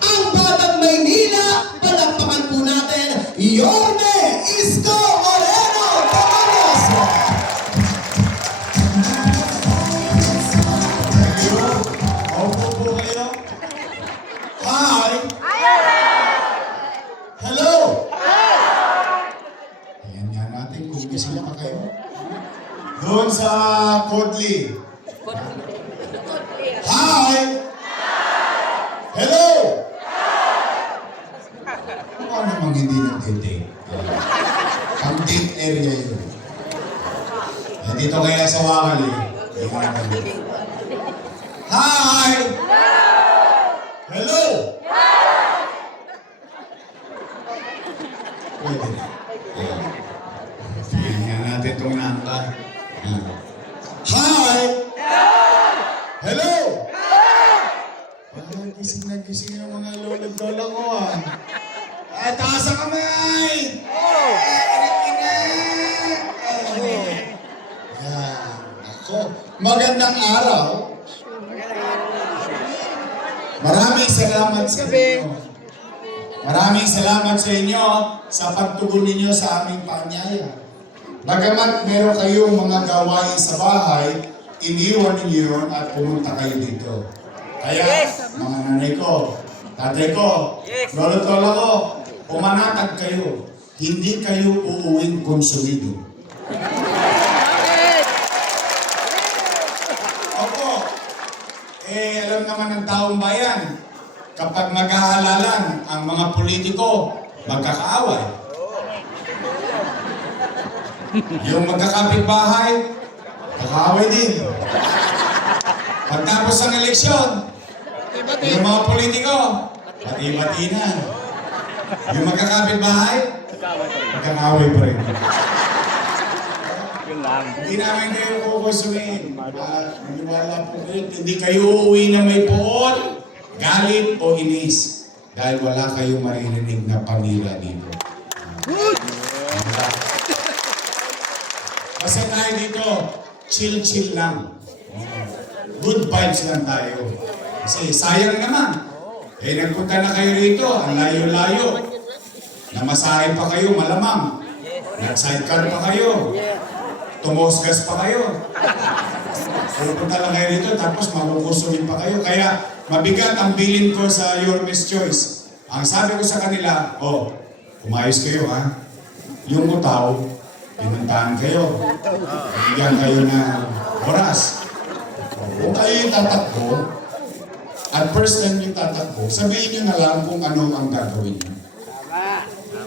ang Batang Maynila. Palakpakan po natin, Yorme Isko Moreno Tamanos. Opo po kayo. Hi! Hello! Ayan nga natin kung gising pa kayo. Doon sa Kodli. Hi! Hello! Ano namang hindi nag-date? Ang date area yun. Dito kaya sa Wakali. Hi! Hello! Pwede na. Tingnan natin itong nanta. Hi! Hello! Parang gising na gising yung mga lolo't lola ko taas ang kamay! Ako, magandang araw. Maraming salamat sa inyo. Maraming salamat sa inyo sa pagtugon ninyo sa aming paanyaya. Bagamat meron kayong mga gawain sa bahay, iniwan ninyo yun at pumunta kayo dito. Kaya, mga nanay ko, tatay ko, lolo't lola ko, pumanatag kayo. Hindi kayo uuwing konsumido. Opo, alam naman ng taong bayan, kapag maghahalalan ang mga politiko, magkakaaway. Yung magkakapit-bahay, kakaaway din. Pagtapos ng eleksyon, yung mga politiko, pati-pati na. Yung magkakapit-bahay, magkakaaway pa rin. Hindi namin kayo kukusumin. Maniwala po kayo, hindi kayo uuwi na may pool, galit o inis. Dahil wala kayong maririnig na pamilya dito. Basta tayo dito, chill-chill lang. Good vibes lang tayo. Kasi sayang naman. Nagpunta na kayo rito, ang layo-layo. Namasahe pa kayo, malamang. Nag-sidecar pa kayo. Tumosgas pa kayo. Pupunta lang kayo rito, tapos makukusumin pa kayo. Kaya mabigat ang bilin ko sa Yorme's Choice. Ang sabi ko sa kanila, umayos kayo ha. Yung utaw, pinuntahan kayo. Bigyan kayo ng oras. Kung kayo yung tatakbo, at first time yung tatakbo, sabihin nyo na lang kung ano ang gagawin nyo.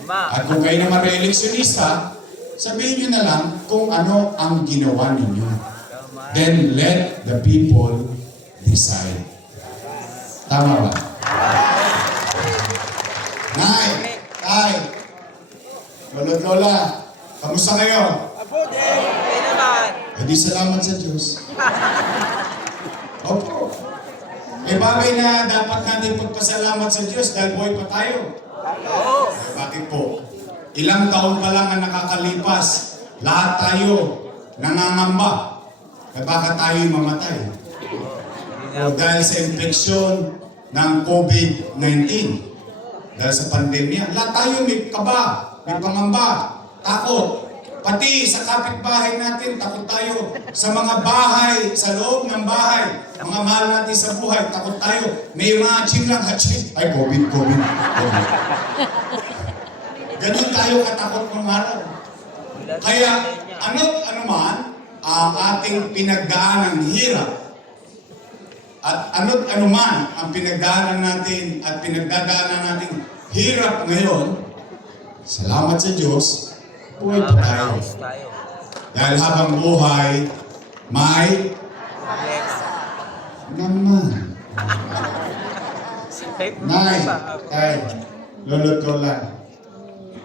At kung kayo naman re-electionista, sabihin nyo na lang kung ano ang ginawa ninyo. Then let the people decide. Tama ba? Nay, Tay, lolo't lola, kamusta kayo? Di salamat sa Diyos. Opo. Bagay na dapat natin pagpasalamat sa Diyos dahil buhay pa tayo. Bakit po? Ilang taon pa lang ang nakakalipas, lahat tayo nangangamba na baka tayo mamatay. Dahil sa infeksyon ng COVID-19. Dahil sa pandemya. Lahat tayo may kaba, may pangamba, takot. Pati sa kapitbahay natin, takot tayo. Sa mga bahay, sa loob ng bahay, mga mahal natin sa buhay, takot tayo. May hatching lang, hatching. Ay, COVID. Ganun tayo katakot ng araw. Kaya, ano man ang ating pinagdaanan hirap, at ano man ang pinagdaanan natin at pinagdadaanan natin hirap ngayon, salamat sa Diyos, buhay pa tayo. Dahil habang buhay, may naman. Nay, Tay, lolo't lola,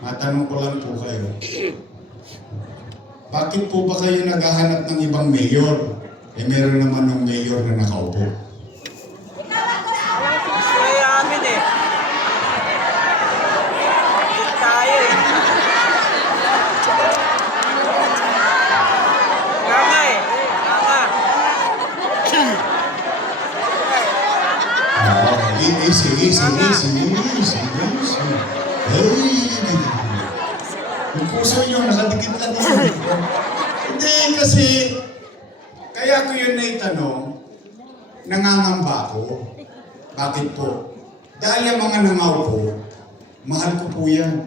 matanong ko lang po kayo. Bakit po ba kayo naghahanap ng ibang mayor? Meron naman ng mayor na nakaupo. Yung puso nyo, nakadikit lang yun. Hindi, kasi, kaya ko yun naitanong, nangangamba ko. Bakit po? Dahil yung mga nangaw po, mahal ko po yan.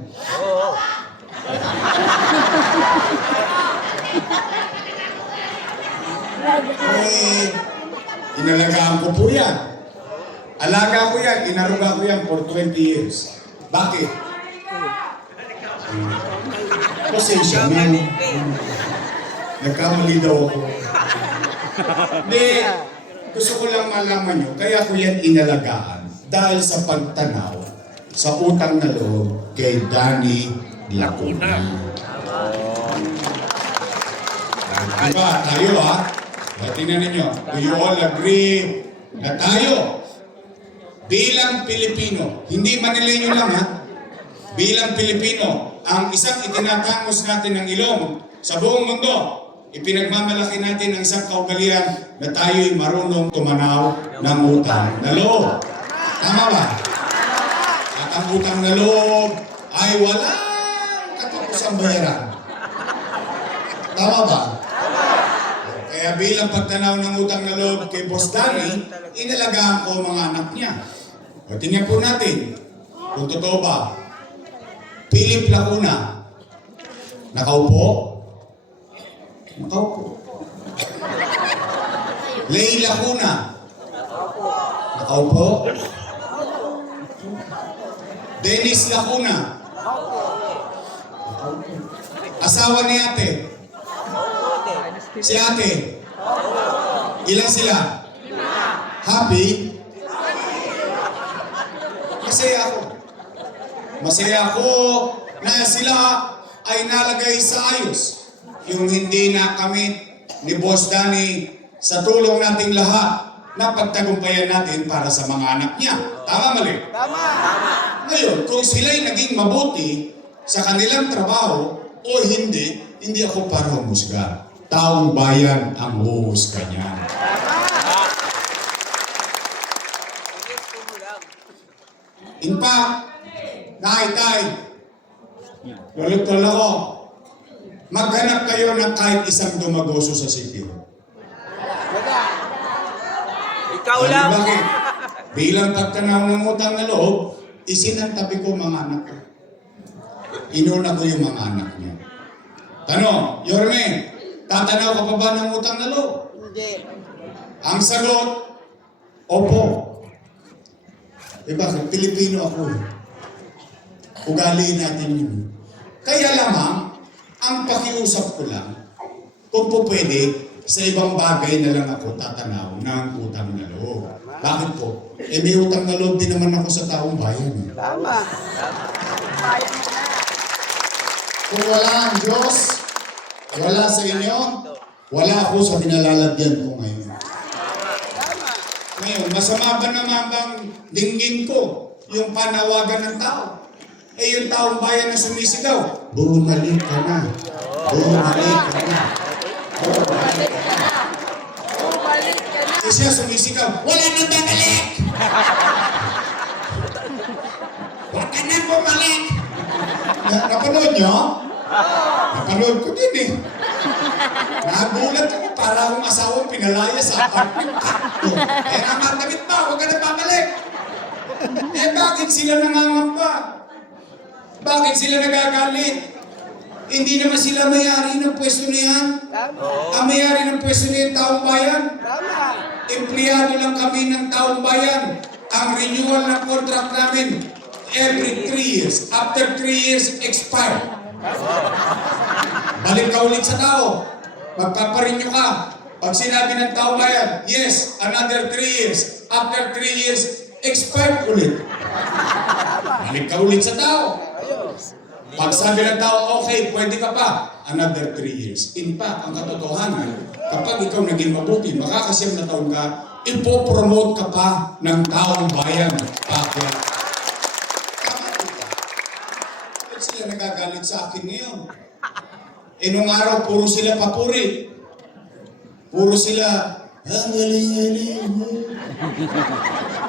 Eh, inalagaan ko po yan. Alaga ko yan, inaruga ko yan for 20 years. Bakit? Pasensya na. Nagkamali daw ako. Hindi, gusto ko lang malaman nyo, kaya ko yan inalagaan dahil sa pagtanaw sa utang na loob kay Danny Lacuna. Diba? Tayo ha? Tingnan ninyo. Do you all agree na tayo bilang Pilipino, hindi Manileño lang ha, bilang Pilipino, ang isang itinatangos natin ng ilong sa buong mundo, ipinagmamalaki natin ang isang kaugalian na tayo'y marunong tumanaw ng utang na loob. Tama ba? At ang utang na loob ay walang katapusang bayaran. Tama ba? Kaya bilang pagtanaw ng utang na loob kay Boss Danny, inalagaan ko mga anak niya. O tingnan po natin kung totoo ba. Philip Lacuna, nakaupo? Nakaupo. Lay Lacuna, nakaupo? Dennis Lacuna, asawa ni ate? Si ate? Ilan sila? Happy? Masaya ako. Masaya ako na sila ay nalagay sa ayos. Yung hindi nakamit ni Boss Danny sa tulong nating lahat na pagtagumpayan natin para sa mga anak niya. Tama, mali? Tama! Ngayon, kung sila'y naging mabuti sa kanilang trabaho o hindi, hindi ako para humusga. Taong bayan ang huhusga niya. In fact, tay, lulot-lolo ko, maghanap kayo ng kahit isang dumagoso sa sitio. Ikaw lang! Bakit? Bilang pagtanaw ng utang na loob, isinantabi ko mga anak ko. Inuna ko yung mga anak niya. Tanong, Yorme, tatanaw ka pa ba ng utang na loob? Hindi. Ang sagot, opo. Eh bakit? Pilipino ako eh. Ugali natin yun. Kaya lamang, ang pakiusap ko lang, kung po pwede, sa ibang bagay na lang ako tatanaw ng utang na loob. Bakit po? Eh may utang na loob din naman ako sa taong bayan. Eh. Tama. Kung wala ang Diyos, wala sa inyo, wala ako sa pinalalagyan ko ngayon. Ngayon, masama ba naman bang dinggin ko yung panawagan ng tao? Eh yung taong bayan na sumisigaw, bumalik ka na. Bumalik ka na. Bumalik ka na. Eh siya sumisigaw, wala nang babalik! Huwag ka na bumalik! Napanood nyo? Napanood ko din eh. Nagulat ako para akong asawang pinalaya sa apartment. Eh naman, damit pa, huwag ka na babalik. Eh bakit sila nangangamba? Bakit sila nagagalit? Hindi naman sila may-ari ng pwesto niyan. Ang may-ari ng pwesto niyan, taong bayan. Empleyado lang kami ng taong bayan. Ang renewal ng contract namin, every 3 years. After 3 years, expire. Balik ka ulit sa tao. Magpaparenew ka. Pag sinabi ng taong bayan, yes, another 3 years. After 3 years, expire ulit. Balik ka ulit sa tao. Pag sabi ng tao, okay, pwede ka pa, another 3 years. In fact, ang katotohanan, kapag ikaw naging mabuti, makakasiyam na taon ka, ipopromote ka pa ng taong bayan. Bakit? Bakit sila nagagalit sa akin ngayon? Eh, nung araw, puro sila papuri. Puro sila, ang galing-galing mo.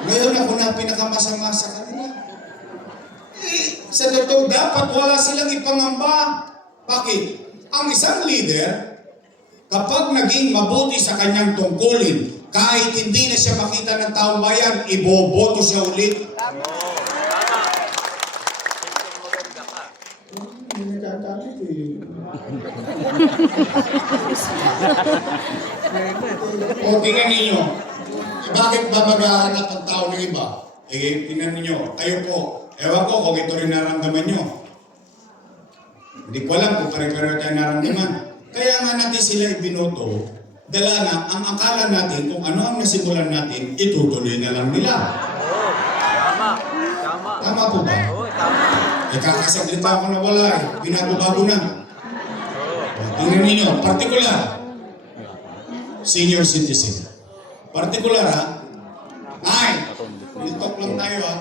Ngayon ako na pinakamasama sa kanila. Sa totoo, dapat wala silang ipangamba. Bakit? Ang isang leader, kapag naging mabuti sa kanyang tungkulin, kahit hindi na siya makita ng taong bayan, iboboto siya ulit. Hindi nagagalit eh. O tingnan ninyo, bakit ba maghahanap ang tao ng iba? Eh, tingnan ninyo, kayo po, ewan ko kung ito rin naramdaman nyo. Hindi ko alam kung pare-pareho tayo naramdaman. Kaya nga natin sila ibinoto, dala na ang akala natin kung ano ang nasimulan natin, itutuloy na lang nila. Tama. Tama. Tama po ba? Oo, tama. Eh kakasaglita ako na wala eh, binago-bago na. Tingnan ninyo, particular, senior citizen. Particular ha, ay, talk lang tayo ha.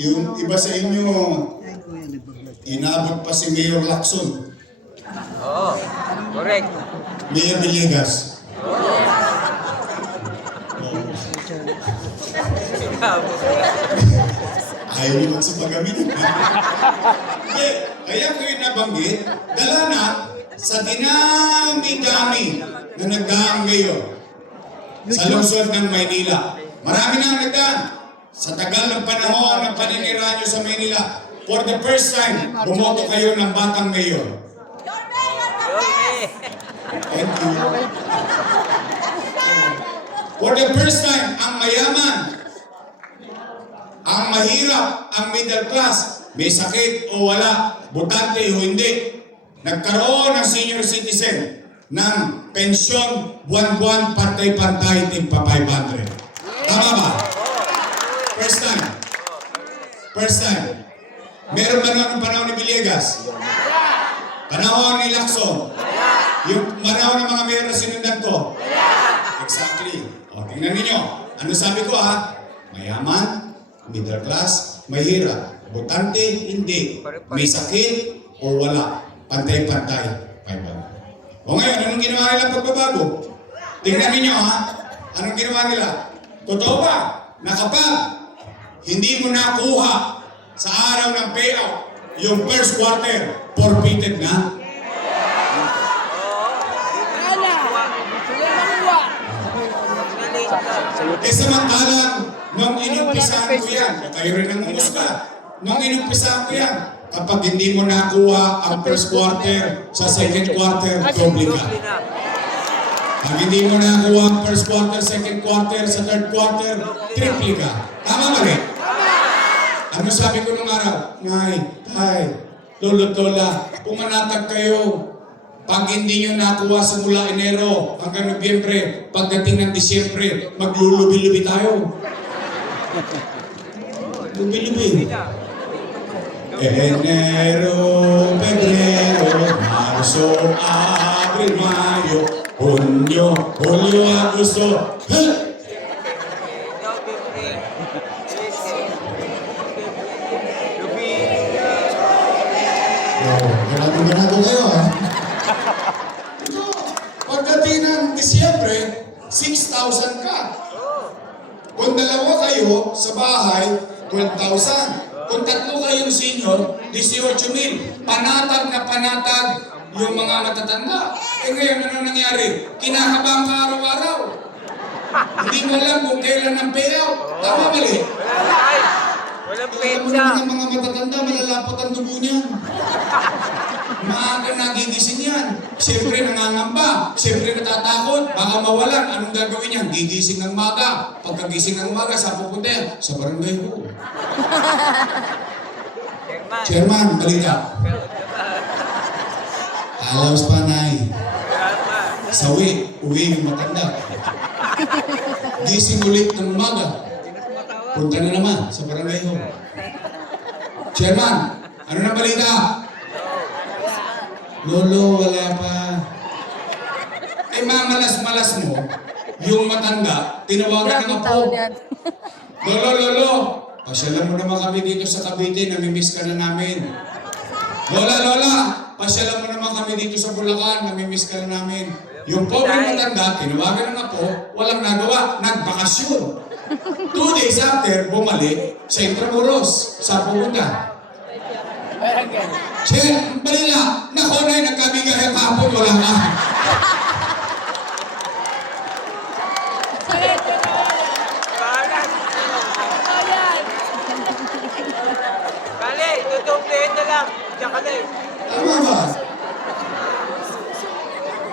Yung iba sa inyo, inabot pa si Mayor Lacson. Oo, correct. Mayor Villegas. Ayaw niyo magsipagamitin. Kaya ko yung nabanggit, dala na sa dinami-dami na nagdaang ngayon sa lungsod ng Maynila. Marami na ang nagdaan. Sa tagal ng panahon ng paninira nyo sa Maynila, for the first time, bumoto kayo ng batang mayor. Thank you. For the first time, ang mayaman, ang mahirap, ang middle class, may sakit o wala, butante o hindi, nagkaroon ng senior citizen ng pensyon, buwan-buwan, pantay-pantay, tigpa 500. Tama ba? First time. First time. Meron ba ng panahon ni Villegas? Panahon ni Lacson? Yung panahon ng mga mayor na sinundan ko? Exactly. O, tingnan ninyo. Ano sabi ko ha? Mayaman, middle class, mahirap, butante, hindi, may sakit o wala, pantay-pantay, 500. O ngayon, anong ginawa nila pagbabago? Tingnan ninyo ha, anong ginawa nila? Totoo ba na kapag hindi mo nakuha sa araw ng payout, yung first quarter, forfeited na? Eh samantalang, nung inumpisahan ko yan, kayo rin ang umusga, nung inumpisahan ko yan, kapag hindi mo nakuha ang first quarter sa second quarter, doble ka. Pag hindi mo nakuha ang first quarter, second quarter, sa third quarter, triple ka. Tama ba rin? Ano sabi ko nung araw? Nay, tay, lolo, lola, pumanatag kayo. Pag hindi nyo nakuha sa mula Enero hanggang Nobyembre, pagdating ng Disyembre, maglulubi-lubi tayo. Lubi-lubi. Enero, Pebrero, Marso, Abril, Mayo, Hunyo, Julio, Agosto. Huh? Ganado kayo ha. Pagdating ng Disyembre, 6,000 ka. Kung dalawa kayo sa bahay, 12,000. Kung tatlo kayong senior, 18,000. Panatag na panatag yung mga matatanda. Eh ngayon, ano nangyari? Kinakabahan ka araw-araw. Hindi mo alam kung kailan ang payout. Tama mali? Walang Alam mo petsa. naman ang mga matatanda, malalapot ang dugo niya. Maaga nagigising yan. Siyempre nangangamba. Siyempre natatakot. Baka mawalan. Anong gagawin niya? Gigising ng maga. Pagkagising ng maga, saan pupunta yan? Sa barangay ho. Chairman, balita. Alaws panay. Sawi, uwi yung matanda. Gising ulit ng umaga. Punta na naman sa barangay ho. Chairman, ano na balita? Lolo, wala pa. Ay mamalas-malas mo, yung matanda, tinawagan ng apo. Lolo, pasyalan mo naman kami dito sa Cavite, namimiss ka na namin. Lola, pasyalan mo naman kami dito sa Bulacan, namimiss ka na namin. Yung pobre matanda, tinawagan ng apo, walang nagawa, nagbakasyon. 2 days after, bumalik sa Intramuros, sa pupunta. Siya, balila, nako na nagkabigay ang hapon, wala ka. Kali, tutuplihin na lang. Diyan ka na eh. Tama ba?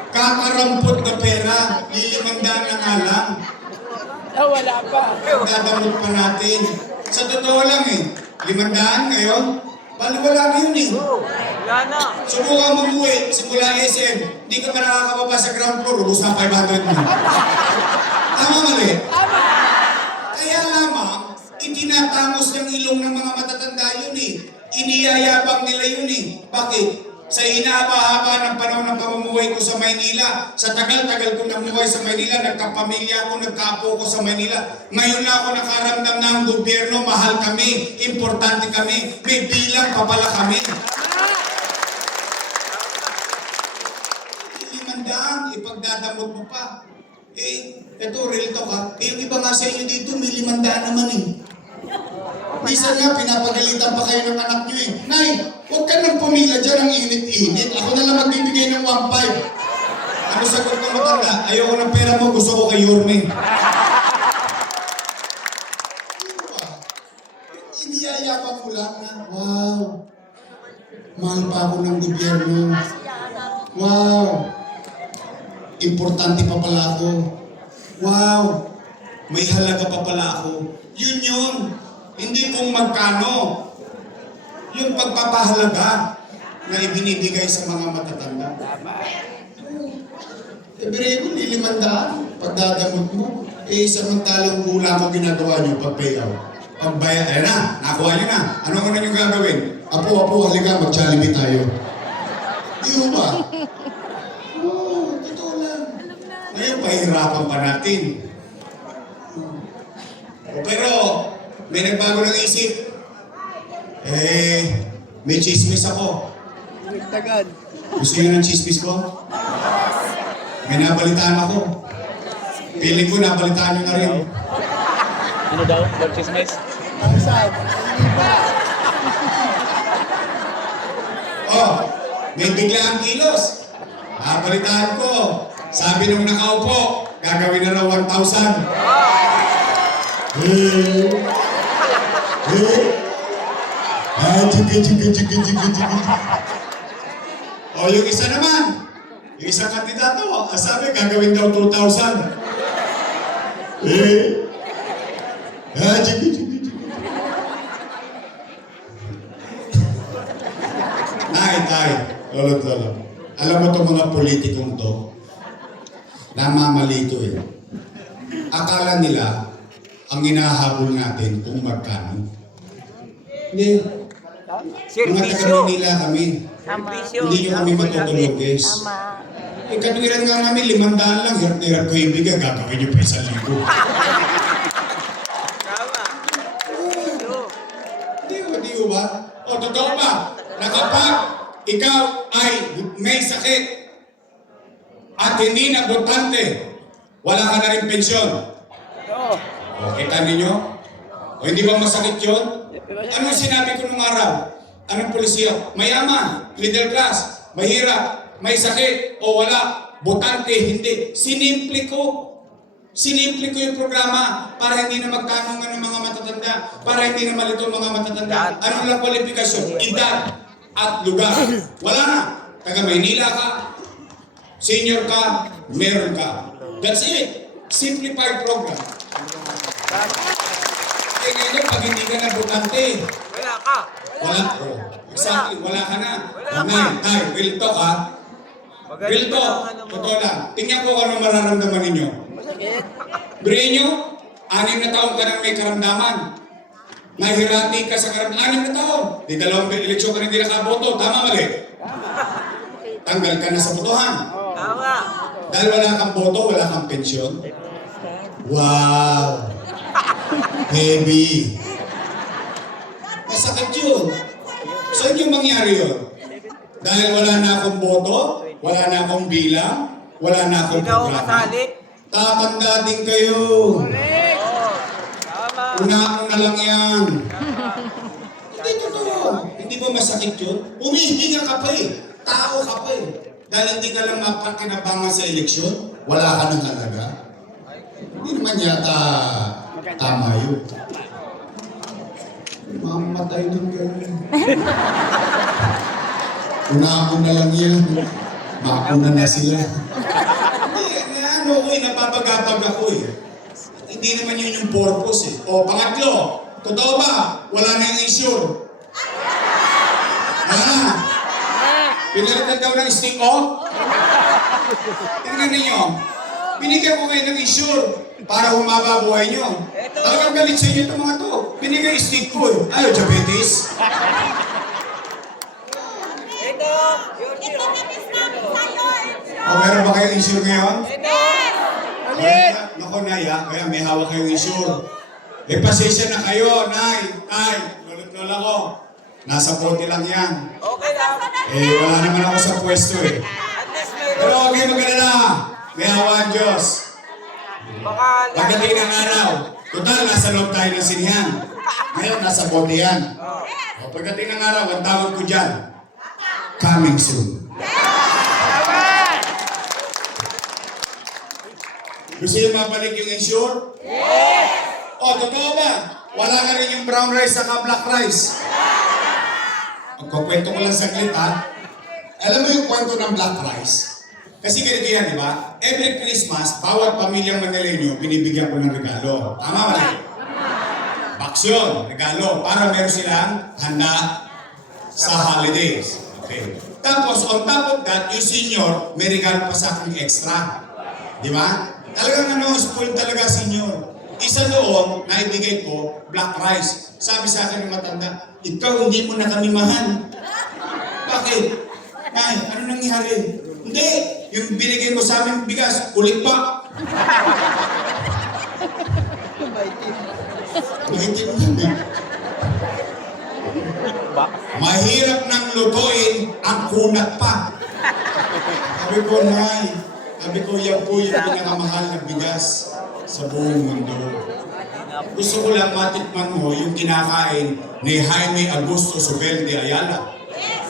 Kakarampot na pera, lilimandaan na nga lang. Wala pa. Dadamot pa natin. Sa totoo lang eh, 500 ngayon, bali wala na yun eh. Oo, wala na. Subukan mo umuwi, simula SM, hindi ka pa nakakababa sa ground floor, ubus na 500 mo. Tama mali? Tama. Kaya lamang, itinatangos ng ilong ng mga matatanda yun eh. Iniyayabang nila yun eh. Bakit? Sa inahaba-haba ng panahon ng pamumuhay ko sa Maynila, sa tagal-tagal ko namuhay sa Maynila, nagkapamilya ako, nagkaapo ko sa Maynila. Ngayon na ako nakaramdam na ang gobyerno, mahal kami, importante kami, may bilang pa pala kami. 500, ipagdadamot mo pa. Eh, eto, real talk ha. Eh, yung iba nga sa inyo dito, may 500 naman eh. Minsan nga, pinapagalitan pa kayo ng anak nyo eh. Nay, huwag ka nang pumila dyan ang init-init. Ako na lang magbibigay ng 1.5. Ano sagot ng matanda? Ayoko ng pera mo, gusto ko kay Yorme. Iniyayabang mo lang na, wow, mahal pa ako ng gobyerno. Wow, importante pa pala ako. Wow, may halaga pa pala ako. Yun yun. Hindi kung magkano. Yung pagpapahalaga na ibinibigay sa mga matatanda. Ibigay mo, 500. Pagdadamot mo. Eh, samantalang hula mo ginagawa nyo pag-payout. Pag-bayad, ayan na, nakuha nyo na. Ano mo na nyo gagawin? Apo, halika, mag-Jollibee tayo. Di mo ba? Oo, totoo lang. Ngayon, pahirapan pa natin. Pero, may nagbago ng isip. Eh, may chismis ako. Tagad. Gusto niyo ng chismis ko? May nabalitaan ako. Feeling ko nabalitaan niyo na rin. Ano daw? What chismis? Ang sad. Oh, may biglaang kilos. Nabalitaan ko. Sabi nung nakaupo, gagawin na raw 1,000. O yung isa naman, yung isang kandidato, ang sabi gagawin daw 2,000. Tay, lolo. Alam mo itong mga politikong to, namamalito eh. Akala nila, ang hinahabol natin kung magkano. Hindi. Mga Servisyo. taga-Manila kami. Servisyo. Hindi nyo kami matutulogis. Eh, katuwiran nga namin, 500 lang. Hirap na hirap ko ibigay, gagawin nyo pa 1,000. Tama. Servisyo. Di ba? O, totoo ba? Na kapag ikaw ay may sakit at hindi na botante, wala ka na rin pensyon. Oo. O, kita ninyo? O, hindi ba masakit yun? Anong sinabi ko nung araw? Anong polisiya? Mayaman, middle class, mahirap, may sakit, o wala, botante, hindi. Sinimple ko yung programa para hindi na magtanungan ng mga matatanda, para hindi na malito ang mga matatanda. Anong lang kwalifikasyon? Edad at lugar. Wala na. Taga Maynila ka, senior ka, meron ka. That's it. Simplified program. Eh ngayon, pag hindi ka na botante, Wala ka. wala. Oh, exactly, wala ka na. Wala Ngayon, tayo, real talk ha. Real Magaling ka talk. lang, ano mo. Totoo lang. Tingnan ko kung ano mararamdaman ninyo. Masakit. Brain nyo, 6 na taon ka nang may karamdaman. Nahirati ka sa karamdaman. 6 na taon. Di 2 eleksyon ka na hindi nakaboto. Tama mali? Tanggal ka na sa botohan. Tama. Dahil wala kang boto, wala kang pensyon. Wow! Heavy! Masakit yun. Saan yung mangyari yun? Dahil wala na akong boto, wala na akong bilang, wala na akong Hindi na ako programa. kasali. Tatanda din kayo. Tama. Una-una lang yan. Hindi totoo. Hindi ba masakit yun? Humihinga ka pa eh. Tao ka pa eh. Dahil hindi ka lang mapakinabangan sa eleksyon, wala ka ng halaga. Hindi naman yata tama yun. Mamatay din kayo. Una-una lang yan. Mauna na sila. Hindi, ano ko eh, napapagapag ako eh. Hindi naman yun yung purpose eh. O, pangatlo, totoo ba? Wala na yung issue. Pinalitan daw ng stick o? Tingnan ninyo. Binigyan ko kayo ng issue para humaba buhay nyo. Talagang galit sa inyo itong mga to. Binigay stick ko eh. Ayaw, diabetes. Ito, your Ito na miss namin sa'yo. O, meron ba kayong issue ngayon? Ulit! Naku, Nay, kaya may hawak kayong issue. Eh, pasensya na kayo, Nay, lulot-lola ko. Nasa bote lang yan. Okay lang. Eh, wala naman ako sa pwesto eh. At least Pero mayroon. huwag kayong mag-alala. May hawa ang Diyos. Baka Pagdating ng araw, total, nasa loob tayo ng sinihan. Ngayon, nasa bote yan. O, pagdating ng araw, ang tawag ko dyan, coming soon. Gusto niyo mabalik yung insure? Yes! O, totoo ba? Wala ka rin yung brown rice saka black rice. Magkukwento ko lang saglit ha. Alam mo yung kwento ng black rice? Kasi ganito yan, di ba? Every Christmas, bawat pamilyang Manileño, binibigyan ko ng regalo. Tama ba? Box yun, regalo, para meron silang handa sa holidays. Okay. Tapos, on top of that, yung senior, may regalo pa sa akin extra. Di ba? Talagang spoiled talaga senior. Isa doon, naibigay ko, black rice. Sabi sa akin ng matanda, ikaw hindi mo na kami mahal. Bakit? Nay, ano nangyari? Hindi, yung binigay mo sa amin bigas, ulit pa. Maitim namin. Mahirap nang lutuin ang kunat pa. Sabi ko, Nay, sabi ko, yan po yung pinakamahal na bigas sa buong mundo. Gusto ko lang matikman mo yung kinakain ni Jaime Augusto Sobel de Ayala.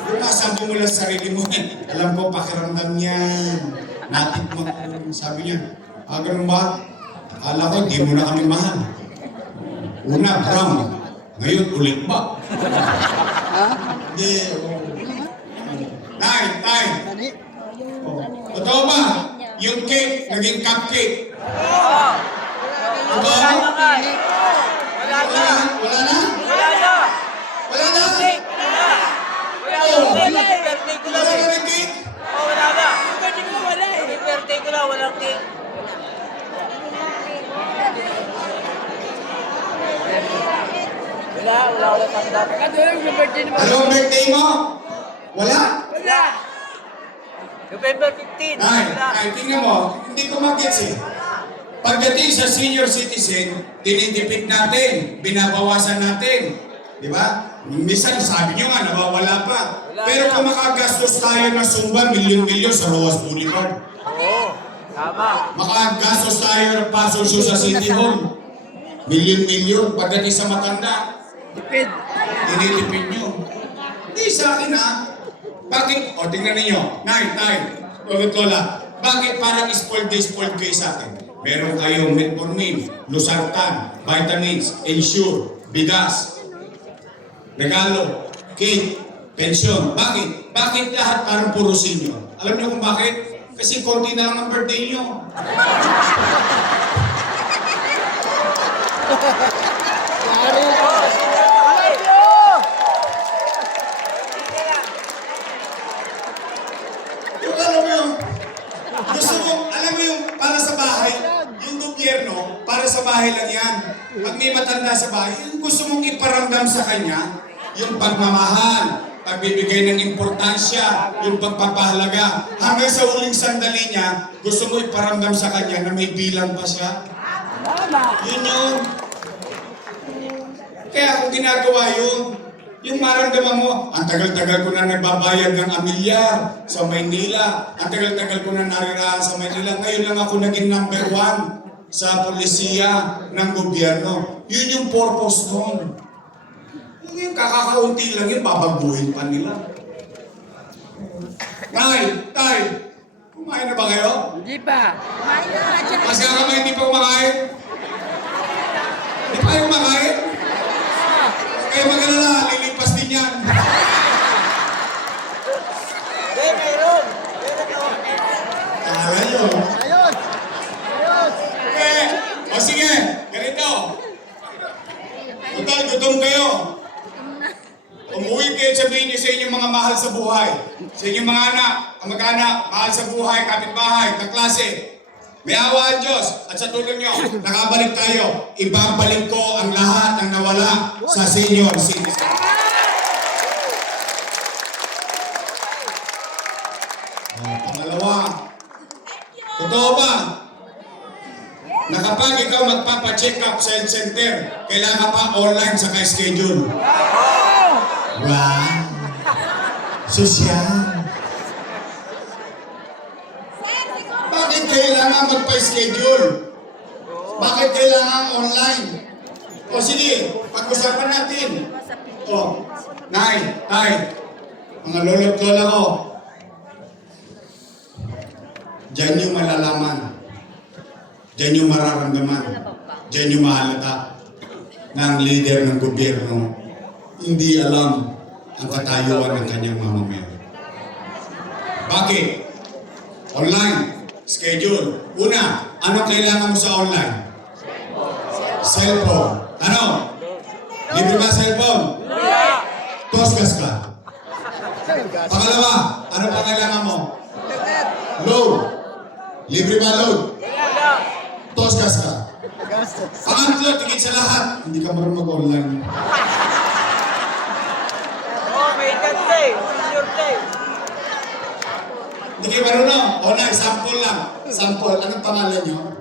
Yung masabi mo lang sa sarili mo, alam ko pakiramdam niyan. Natikman ko. Sabi niya, ganun ba? Akala ko, di mo na kami mahal. Una, brown. Ngayon, ulit ba? Hindi. Tay. Totoo ba? Yung cake, naging cupcake. Wala na nga. Wala na. Wala na? Wala na. Wala na? Cake. Wala na. Birthday ko lang Wala eh. na ng cake? Oh, wala na. Birthday ko wala eh. Birthday ko lang, walang cake. Wala tanggap. Ano yung birthday ni Ano ang birthday mo? Wala? Wala. November 15. Ay, tingnan mo, hindi ko mag-gets eh. Pagdating sa senior citizen, tinitipid natin, binabawasan natin. Di ba? Minsan sabi nyo nga, nawawala pa. Pero kung makagastos tayo ng sumba, milyon-milyon sa Roas Boulevard. Oo. Tama. Makagastos tayo ng Passion Show sa City Hall. Milyon-milyon. Pagdating sa matanda, Tipid. tinitipid nyo. Hindi sa akin ha. Bakit? O, tingnan ninyo. Nay, lola. Bakit parang spoiled kayo sa akin? Meron kayong metformin, losartan, vitamins, ensure, bigas, regalo, cake, pensyon. Bakit? Bakit lahat parang puro senior? Alam niyo kung bakit? Kasi konti na lang ang birthday niyo. Yung alam mo yung, gusto mo, alam mo yung para sa bahay, yung gobyerno, para sa bahay lang yan. Pag may matanda sa bahay, yung gusto mong iparamdam sa kanya, yung pagmamahal, pagbibigay ng importansya, yung pagpapahalaga. Hanggang sa huling sandali niya, gusto mo iparamdam sa kanya na may bilang pa siya. Yun yun. Kaya kung ginagawa yun, Yung maramdaman mo, ang tagal-tagal ko na nagbabayad ng amilyar sa Maynila. Ang tagal-tagal ko na narirahan sa Maynila. Ngayon lang ako naging number 1 sa polisiya ng gobyerno. Yun yung purpose nun. Yung kakakaunti lang yun, babaguhin pa nila. Tay, kumain na ba kayo? Hindi pa. Mas kakamay, hindi pa kumakain? Hindi pa kayo kumakain? Kayo mag-alala, lilipas din yan. Meron. Kala nyo. O sige, ganito. Total, gutom kayo. Umuwi kayo, sabihin niyo sa inyong mga mahal sa buhay. Sa inyong mga anak, kamag-anak, mahal sa buhay, kapitbahay, kaklase. May awa ang Diyos at sa tulong niyo, nakabalik tayo. Ibabalik ko ang lahat ng nawala sa senior citizen. Pangalawa, totoo ba na kapag ikaw magpapacheck up sa health center, kailangan pa online sa schedule? Wow! Sosyal! Bakit kailangan magpa-schedule? Bakit kailangan online? O sige, pag-usapan natin. O, Nay, Tay, mga lolo't lola ko, diyan yung malalaman. Diyan yung mararamdaman. Diyan yung mahalata na ang leader ng gobyerno hindi alam ang katayuan ng kanyang mamamayan. Bakit? Online, schedule. Una, ano kailangan mo sa online? Cellphone. Ano? Libre ba cellphone? Tosgas ka. Pangalawa, ano pa kailangan mo? Load. Libre ba load? Tosgas ka. Pangatlo, tingin sa lahat, hindi ka marunong mag-online. May ganda senior day. Hindi kayo marunong. O na, sample lang. Sample. Anong pangalan nyo?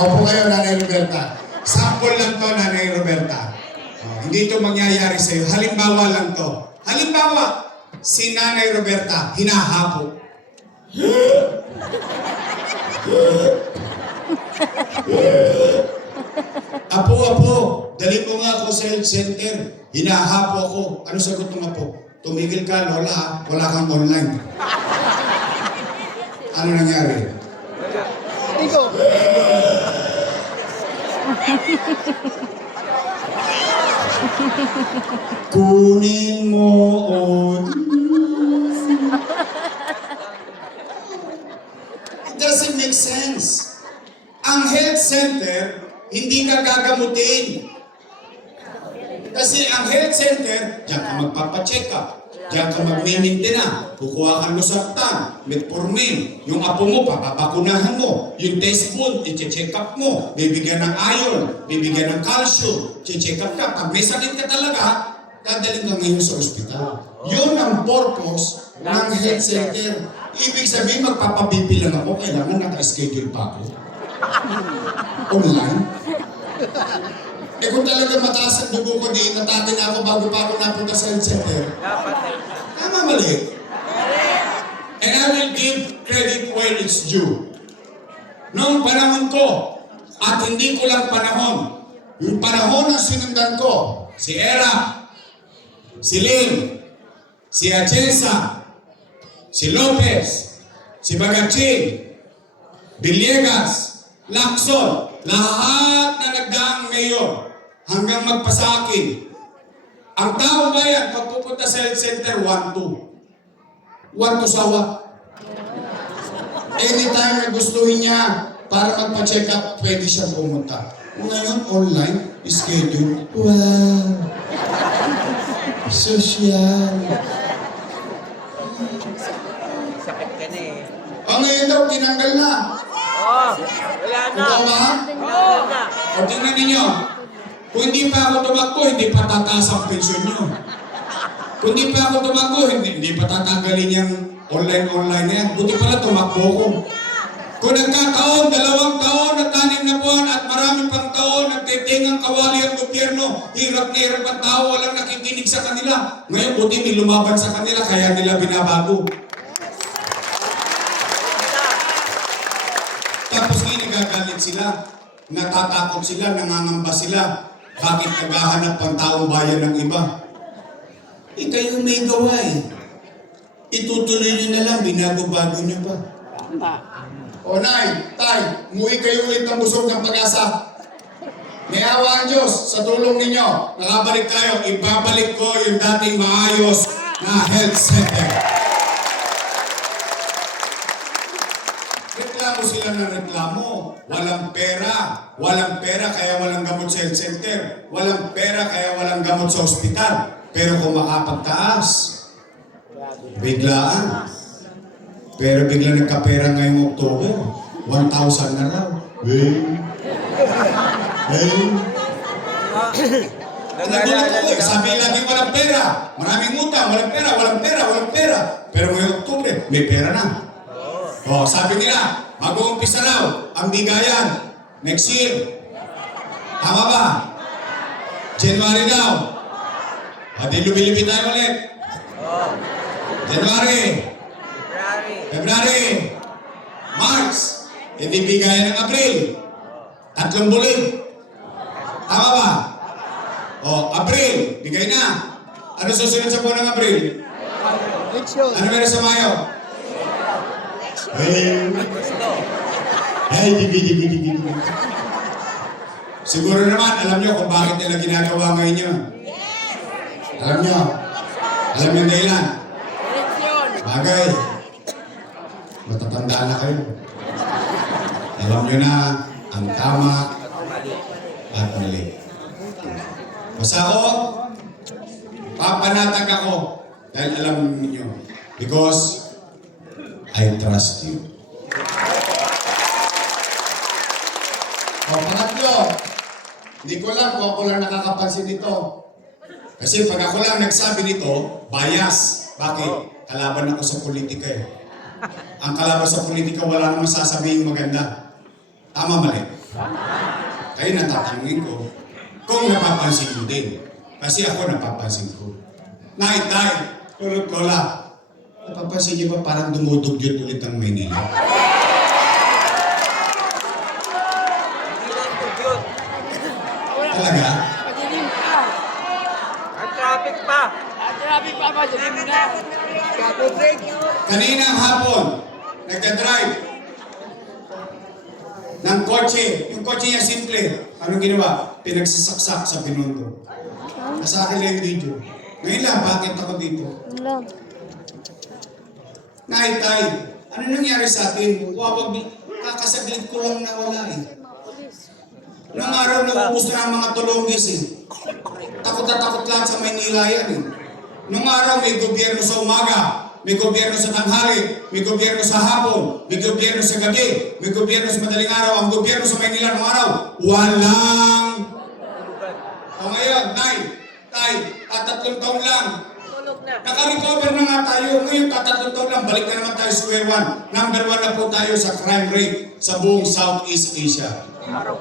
Opo kayo, Nanay Roberta. Sample lang to, Nanay Roberta. Hindi ito mangyayari sa'yo. Halimbawa lang to. Halimbawa, si Nanay Roberta, hinahapo. Apo, dali mo nga ako sa health center. Hinahapo ako. Ano sagot ng apo? Tumigil ka, Lola, ha? Wala kang online. Ano nangyari? Kunin mo on. It doesn't make sense. Ang health center, hindi ka gagamutin. Kasi ang health center, diyan ka magpapacheck up. Diyan ka magme-maintain, kukuha kang losartan, metformin. Yung apo mo, papapakunahan mo. Yung test food, i-check up mo. Bibigyan ng iron, bibigyan ng calcium, i-check up ka. Pag may sakit ka talaga, dadalhin ka ngayon sa ospital. Yun ang purpose ng health center. Ibig sabihin, magpapabipi lang ako, kailangan naka-schedule pa ako. Online? Eh kung talaga mataas ang dugo ko, di natatin ako bago pa ako napunta sa health center. Tama, mali. And I will give credit where it's due. Noong panahon ko, at hindi ko lang panahon, yung panahon na sinundan ko, si Era, si Lim, si Atienza, si Lopez, si Bagachin, Villegas, Lacson, lahat na nagdaang mayor hanggang magpasakin. Ang taong bayan, pag pupunta sa health center, 1-2. 1-2 sawa. Anytime na gustuhin niya para magpa-check up, pwede siya pumunta. Ngayon, online, schedule. Wow! Social. Sakit ka na eh. Ngayon daw, tinanggal na. Wala na. Totoo ba? Wala na. O tingnan ninyo, kung hindi pa ako tumakbo, hindi pa tataas ang pensyon nyo. Kung di pa ako tumakbo, hindi pa tatanggalin yung online na yan. Buti pala tumakbo ko. Kung nagkataon, 2 taon at 6 na buwan at marami pang taon, nagtitingang kawali ang gobyerno, hirap na hirap ang tao, walang nakikinig sa kanila. Ngayon, buti may lumaban sa kanila, kaya nila binabago. Tapos ngayon, nagagalit sila, natatakot sila, nangangamba sila. Bakit naghahanap ang taong bayan ng iba? Kayo may gawa eh. Itutuloy nyo na lang, binago-bago nyo pa. O Nay, Tay, umuwi kayo ulit ng busog ng pag-asa. May awa ang Diyos sa tulong ninyo. Nakabalik tayo, ibabalik ko yung dating maayos na health center. Reklamo sila ng reklamo. Walang pera kaya walang gamot sa health center. Walang pera kaya walang gamot sa ospital. Pero kung makapagtaas, biglaan. Pero bigla nagkapera ngayong October, 1,000 na raw. Nagulat ako eh. Sabi lagi walang pera. Maraming utang, walang pera. Pero ngayong October, may pera na. O, sabi nila, mag-uumpisa raw ang bigayan next year. Tama ba? January daw. Pati lumilipit tayo ulit. January. February, March, hindi bigayan ng April. 3 bulan. Tama ba? O, April, bigay na. Ano susunod sa buwan ng April? Ano meron sa Mayo? Siguro naman, alam nyo kung bakit nila ginagawa ngayon yun. Alam nyo yung dahilan. Bagay. Matatanda na kayo. Alam nyo na ang tama at mali. Basta ako, papanatag ako dahil alam niyo because I trust you. O, pangatlo, hindi ko lang kung ako lang nakakapansin nito. Kasi pag ako lang nagsabi nito, bias. Bakit? Kalaban ako sa politika eh. Ang kalaban sa politika, wala namang sasabihin maganda. Tama mali? Kaya natatanungin ko, kung napapansin ko din. Kasi ako napapansin ko. Tay, tulog lola. Napapansin niyo ba parang dumudugyot ulit ang Maynila? Talaga? Madilim pa. Ang traffic pa. Madilim na. Kapag-break. Kaninang hapon, nagka-drive ng kotse. Yung kotse niya simple. Anong ginawa? Pinagsasaksak sa Binondo. Nasa akin lang yung video. Ngayon lang, bakit ako dito? Tay, ano nangyari sa atin? Kakasaglit ko lang nawala eh. Nung araw naubos na ang mga tulongis eh. Takot na takot lahat sa Maynila yan eh. Nung araw may gobyerno sa umaga, may gobyerno sa tanghali, may gobyerno sa hapon, may gobyerno sa gabi, may gobyerno sa madaling araw. Ang gobyerno sa Maynila nung araw, walang... O ngayon, Tay, 3 taon lang. Naka-recover na nga tayo. Ngayon, 3 taon lang, balik na naman tayo sa square one. Number 1 na po tayo sa crime rate sa buong Southeast Asia. Ano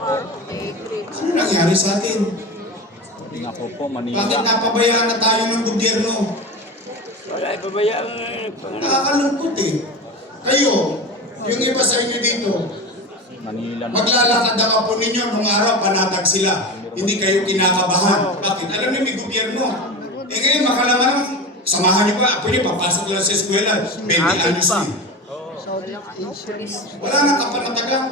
nangyari sa atin? Hindi nga po, Manila. Bakit napabayaan na tayo ng gobyerno? Wala, ibabayaan. Nakakalungkot eh. Kayo, yung iba sa inyo dito, Manila. maglalakad ang apo ninyo nung araw, panatag sila. Hindi kayo kinakabahan. Bakit? Alam niyo may gobyerno. Eh ngayon, makalaman, samahan niyo ba? Apo niyo, papasok lang sa eskwela. 20 anos eh. Wala nang kapanatagan.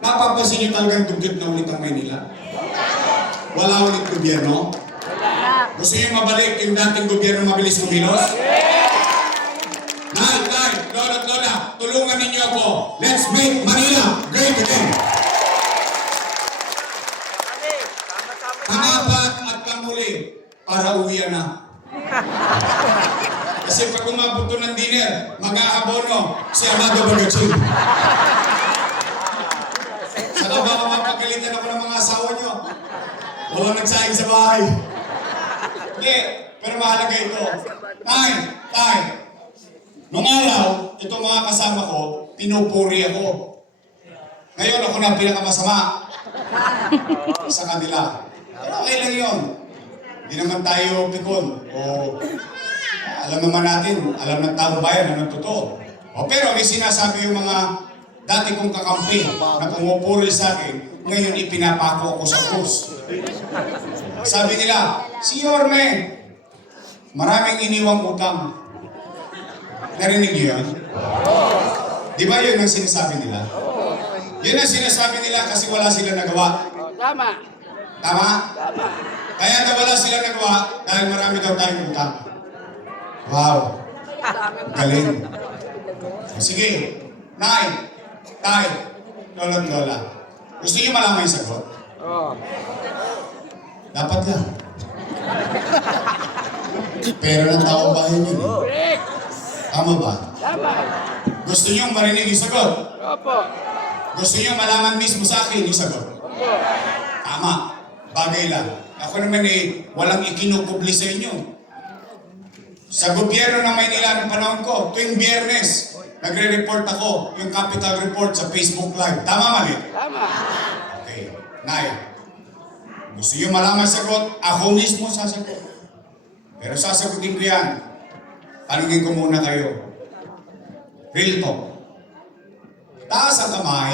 Napapansin niyo talagang dugyot na ulit ang Maynila? Wala ulit gobyerno? Gusto niyo mabalik yung dating gobyerno mabilis kumilos? Nay, lola, tulungan ninyo ako. Let's make Manila great again. Pangapat at panguli para uwian na. Kasi pag umabot to ng dinner, mag-aabono si Amado Bagaching. Saka baka mapagalitan ako ng mga asawa nyo. Walang nagsaing sa bahay. Hindi, Pero mahalaga ito. Tay, nung araw, itong mga kasama ko, pinupuri ako. Ngayon ako na pinakamasama sa kanila. Pero okay lang yun. Hindi naman tayo pikon. O alam naman natin, alam ng taong bayan na totoo. O pero may sinasabi yung mga dati kong kakampi na pumupuri sa akin, ngayon ipinapako ako sa krus. Sabi nila, si Yorme, maraming iniwang utang. Narinig niyo yun? Di ba yun ang sinasabi nila? Yun ang sinasabi nila kasi wala sila nagawa. Tama. Tama? Kaya na wala sila nagawa dahil marami daw tayong utang. Wow. Galing. Sige. Nay, tay, lolo't lola. Gusto niyo malaman yung sagot? Oo. Dapat lang. Pero ng taong bayan yun. Correct. Tama ba? Tama. Gusto niyo marinig yung sagot? Opo. Gusto niyo malaman mismo sa akin yung sagot? Opo. Tama. Bagay lang. Ako naman walang ikinukubli sa inyo. Sa gobyerno ng Maynila ng panahon ko, tuwing Biyernes, nagre-report ako yung capital report sa Facebook Live. Tama, mali? Tama. Okay. Nay, gusto niyo malaman sagot? Ako mismo sasagot. Pero sasagutin ko yan. Tanungin ko muna kayo. Real talk. Taas ang kamay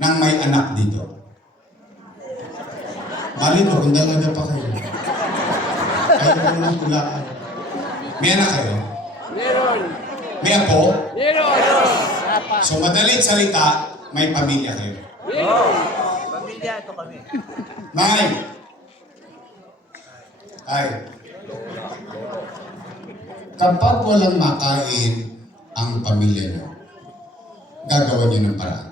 ng may anak dito. Mali ko kung dalaga pa kayo. Kayo ko naman tulaan. May anak kayo? Meron. May apo? Meron. So madalit salita, may pamilya kayo. Meron. Pamilya, ito kami. Nay! Ay. Kapag walang makain ang pamilya niyo, gagawa niyo ng paraan.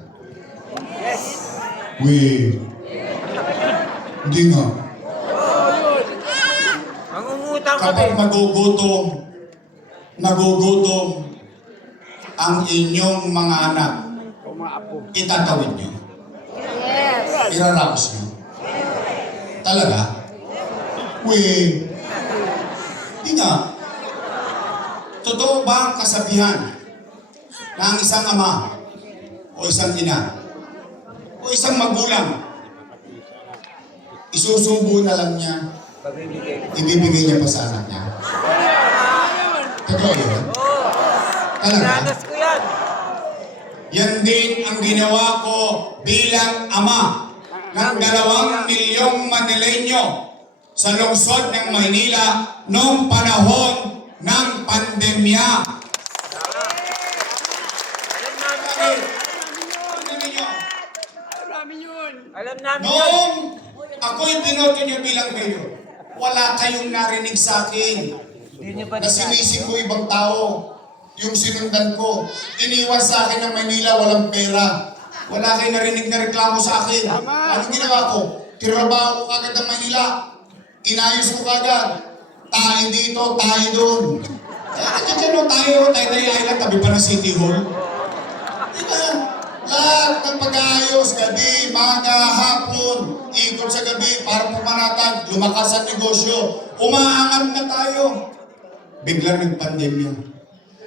Yes. Uy! Hindi nga. Oo, yun. Mangungutang Kapag kami. nagugutom ang inyong mga anak, Kumaapo. itatawid niyo. Yes. Iraraos niyo. Talaga? Uy! Hindi nga. Totoo ba ang kasabihan na ang isang ama o isang ina o isang magulang isusubo na lang niya, ibibigay niya pa sa anak niya? Totoo yun? Talaga? Nanas ko yan. Yan din ang ginawa ko bilang ama ng 2 milyong Manileño sa lungsod ng Maynila noong panahon ng pandemya. Alam namin yun. Tingnan ninyo, Marami yun. Alam namin yun. noong ako'y binoto niyo bilang mayor, wala kayong narinig sa akin Hindi niyo ba na sinisi ko ibang tao. Yung sinundan ko, iniwan sa akin ng Maynila, walang pera. Wala kayong narinig na reklamo sa akin. Tama. Anong ginawa ko? Tirabaho ko kagad ng Maynila. Inayos ko kagad. Tayo dito, tayo doon. Kaya tayo Island, tabi pa ng City Hall. Diba? Lahat ng pag-aayos, gabi, maga, hapon, ikot sa gabi para pumanatag, lumakas ang negosyo. Umaangat na tayo. Biglang nagpandemya.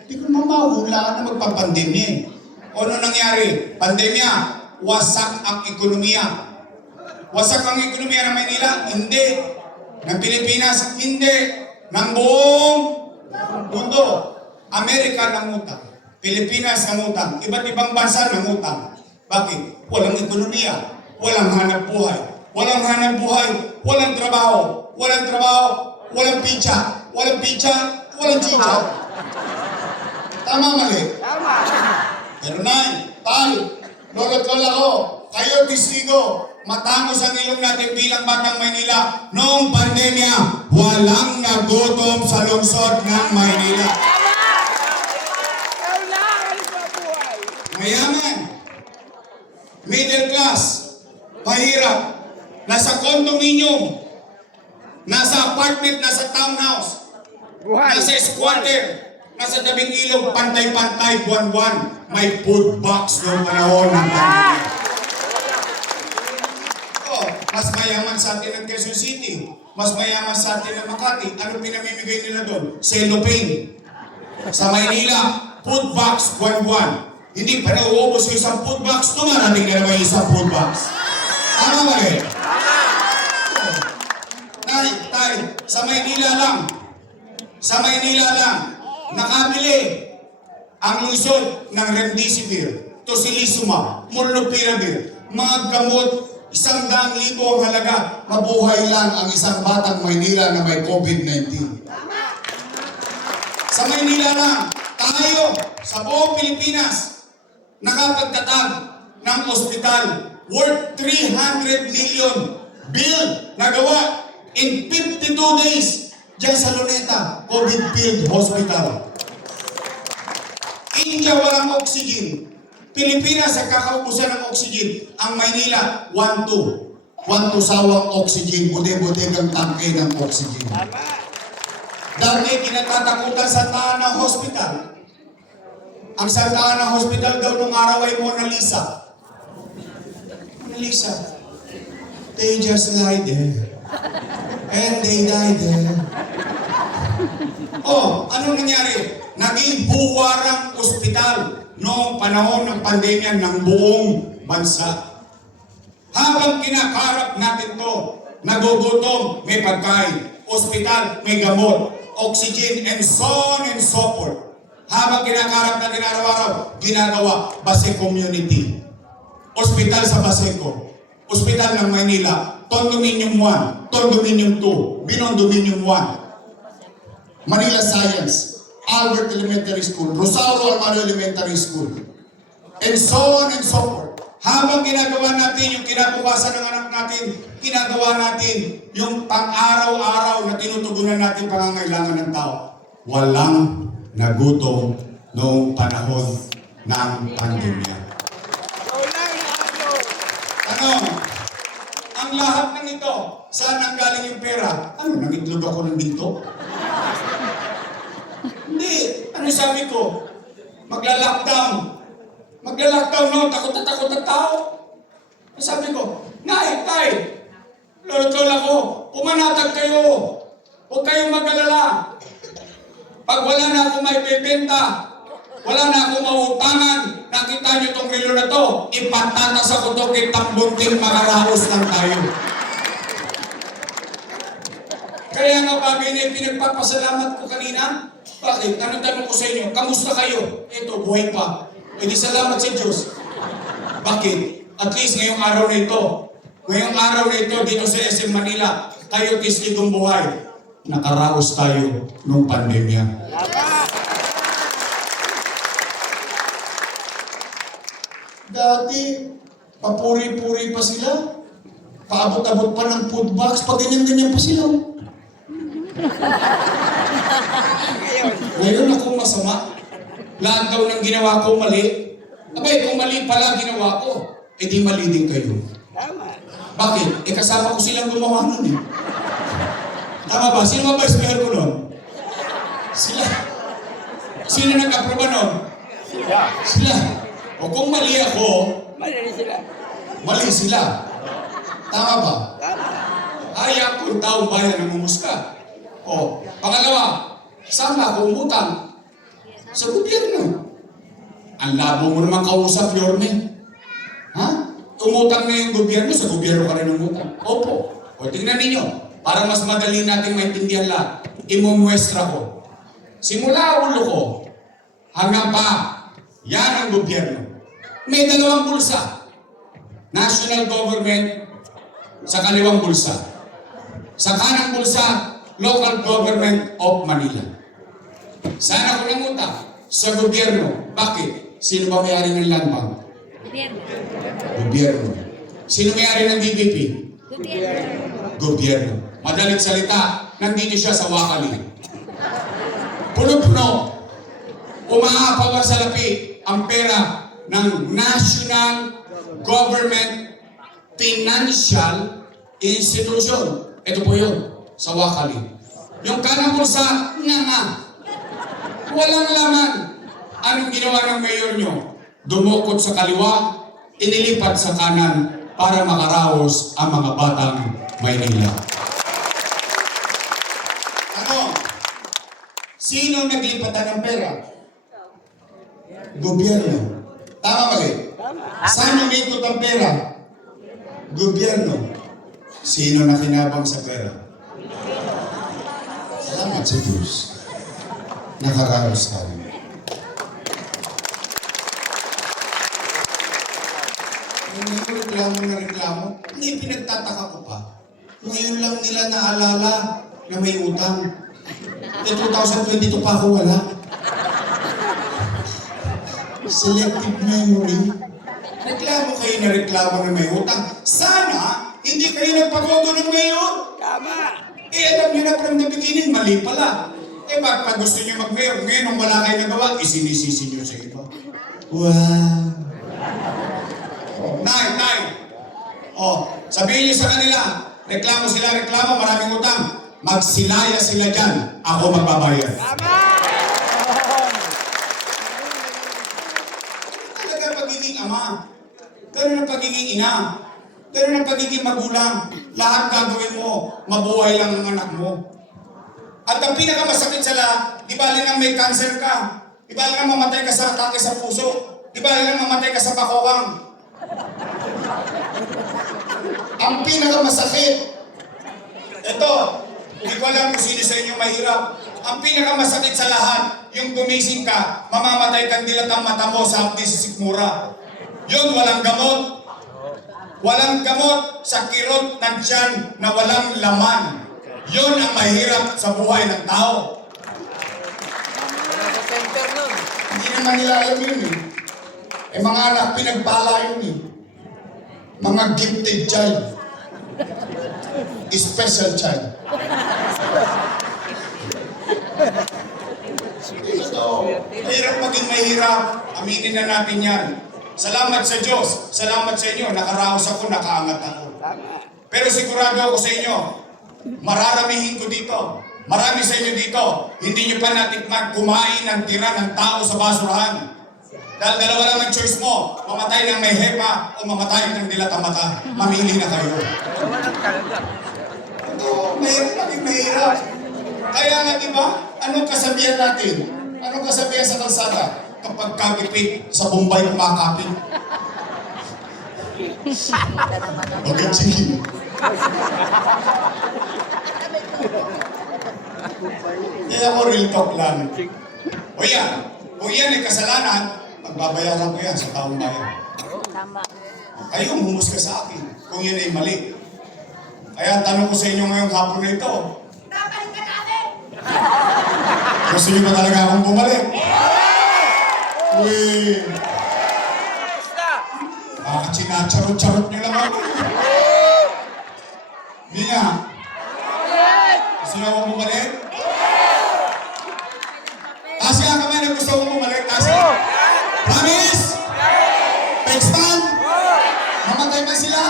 Hindi ko naman mahulaan na magpapandemya eh. O ano nangyari? Pandemya, wasak ang ekonomiya. Wasak ang ekonomiya ng Maynila? Hindi. Ng Pilipinas? Hindi. Ng buong mundo. Amerika nangutang. Pilipinas nangutang. Iba't ibang bansa nangutang. Bakit? Walang ekonomiya. Walang hanap buhay. Walang hanap buhay. Walang trabaho. Walang trabaho. Walang pizza. Walang pizza. Walang chicha. Tama, mali? Tama. Pero nay, tal, lolo't lola ko, kayo testigo, matangos ang ilong natin bilang Batang Maynila. Noong pandemya, walang nagutom sa lungsod ng Maynila. Kailangan sa buhay. Mayaman, middle class, pahirap, nasa condominium, nasa apartment, nasa townhouse, Buhay. nasa squatter, nasa tabing ilog, pantay-pantay, buwan-buwan. May food box noong panahon ng pandemya. Oh, mas mayaman sa atin ng Quezon City. mas mayaman sa atin ng Makati. Ano pinamimigay nila doon? Cellophane. Sa Maynila, food box, buwan-buwan. Hindi pa nauubos yung isang food box, dumarating na naman yung isang food box. Tama ba rin? Tay, sa Maynila lang, nakabili ang lungsod ng Remdesivir, Tocilizumab, Molnupiravir, mga gamot, 100,000 ang halaga, mabuhay lang ang isang batang Maynila na may COVID-19. Sa Maynila lang, tayo, sa buong Pilipinas, nakapagtatag ng ospital worth 300 million bill na gawa in 52 days dyan sa Luneta, COVID-filled hospital. India walang oxygen. Pilipinas ay kakaubusan ng oxygen. Ang Maynila, 1-2. 1-2 sawang oxygen, bude-budegang tangke ng oxygen. Dati kinatatakutan Santa Ana Hospital. Ang Santa Ana Hospital daw nung araw ay Mona Lisa. Mona Lisa. They just lie there. And they die there. Oh, ano nangyari? Naging buwarang ospital noong panahon ng pandemya ng buong bansa. Habang kinakarap natin to, nagugutom, may pagkain, ospital, may gamot, oxygen, and so on and so forth. Habang kinakarap natin araw-araw, ginagawa, Base Community. Ospital sa Baseco. Ospital ng Maynila, Condominium 1, Condominium 2, Binondominium 1. Manila Science, Albert Elementary School, Rosario Almaro Elementary School, and so on and so forth. Habang ginagawa natin yung kinabukasan ng anak natin, ginagawa natin yung pang-araw-araw na tinutugunan natin pangangailangan ng tao. Walang nagutom noong panahon ng pandemya. Tanong, ang lahat ng ito, saan nanggaling yung pera? Ano, nangitlog ako ng dito? Hindi. Ano sabi ko? Magla-lockdown. Magla-lockdown, no? Takot na takot ang tao. Sabi ko, Tay, lolo-lola ko, pumanatag kayo. Huwag kayong mag-alala. Pag wala na akong may bebenta, wala na akong mautangan, nakita niyo itong relo na to, ipatatas ako ito, kitambunting makaraos lang tayo. Kaya nga bagay na pinagpapasalamat ko kanina. Bakit? Tanong ko sa inyo, kamusta kayo? Ito, buhay pa. E di salamat sa Diyos. Bakit? At least ngayong araw na ito, dito sa SM Manila, kayo tistigong buhay. Nakaraos tayo nung pandemya. Dati, papuri-puri pa sila. Paabot-abot pa ng food box, pag ganyan-ganyan pa sila. Ngayon ako masama. Lahat daw ng ginawa ko mali. Abay, kung mali pala ginawa ko, edi mali din kayo. Bakit? Kasama ko silang gumawa nun eh. Tama ba? Sino ba vice mayor ko nun? Sila. Sino nag-aproba nun? Sila. O kung mali ako, mali sila. Tama ba? Ayaw ko taong bayan ng mumuska. O, pangalawa, saan ako umutang? Sa gobyerno. Ang labo mo naman kausap, Yorme. Ha? Umutang na yung gobyerno, sa gobyerno ka rin umutang. Opo. O, tingnan ninyo. Para mas madali natin maintindihan lahat, imumuestra ko. Simula ulo ko, hanggang pa, yan ang gobyerno. May dalawang bulsa. National government sa kaliwang bulsa. Sa kanang bulsa, local government of Manila. Saan ako namutang? Sa gobyerno. Bakit? Sino ba may-ari ng land bank? Gobyerno. Sino may-ari ng DBP? Gobyerno. Madalit salita, nandito siya sa wakali. Puno-puno. Umaapaw sa lapi ang pera ng National Government Financial Institution. Ito po yun, sa wakali. Yung kanang bulsa, nga. Walang laman. Anong ginawa ng mayor nyo? Dumukot sa kaliwa, inilipat sa kanan para makaraos ang mga batang Maynila. Sino naglipatan ng pera? Gobyerno. Tama mali? Saan umikot ang pera? Gobyerno. Sino nakinabang sa pera? Salamat sa Diyos. Nakaraos tayo. Ngayon reklamo na reklamo, hindi pinagtataka ko pa. Ngayon lang nila naalala na may utang. 2022 pa ako wala. Selective memory. Reklamo kayo na reklamo na may utang. Sana, hindi kayo nagpatodo ng mayor. Tama. Alam nyo na from the beginning, mali pala. Pag gusto nyo mag-mayor, ngayon nung wala kayo nagawa, isinisisi nyo sa iba. Wow. Nay. Sabihin niyo sa kanila, reklamo sila, maraming utang. Magsilaya sila dyan, ako magbabayad. Tama. Talaga pagiging ama. Ganun ang pagiging ina. Ganun ang pagiging magulang. Lahat gagawin mo, mabuhay lang ang anak mo. At ang pinakamasakit sa lahat, di ba lang may cancer ka? Di ba lang mamatay ka sa atake sa puso? Di ba lang mamatay ka sa bakawang? Ang pinakamasakit, ito, hindi ko alam kung sino sa inyo mahirap. Ang pinakamasakit sa lahat, yung gumising ka, mamamatay kang dilat ang mata mo sa hapdi sa sikmura. Yun, walang gamot. Walang gamot sa kirot ng tiyan na walang laman. Yun ang mahirap sa buhay ng tao. Nasa center nun. Hindi naman nila alam yun eh. Mga anak, pinagbala yun eh. Mga gifted child. Special child. Ito, mahirap maging mahirap. Aminin na natin yan. Salamat sa Diyos. Salamat sa inyo. Nakaraos ako, nakaangat ako. Pero sigurado ako sa inyo, mararamihin ko dito. Marami sa inyo dito, hindi nyo pa natikman kumain ng tira ng tao sa basurahan. Dahil dalawa lang ang choice mo, mamatay ng may hepa o mamatay ng dilat ang mata. Mamili na kayo. Walang talaga. Ito, mahirap maging mahirap. Kaya nga diba, anong kasabihan natin? Anong kasabihan sa kalsada? Kapag kagipit, sa Bombay kumakapit. Okay, sige. Kaya ako real talk lang. O yan, kung yan ay kasalanan, magbabayaran ko yan sa taong bayan. Tama. Kayo, humusga sa akin kung yan ay mali. Kaya tanong ko sa inyo ngayong hapon na ito, Babalik ka namin! gusto niyo ba talaga akong bumalik? Uy, Basta! sinacharot-charot niyo lang ako. Hindi nga. Gusto niyo akong bumalik? Taas nga kamay na gusto akong bumalik. Taas nga. Promise? Pexman? Mamatay ba sila?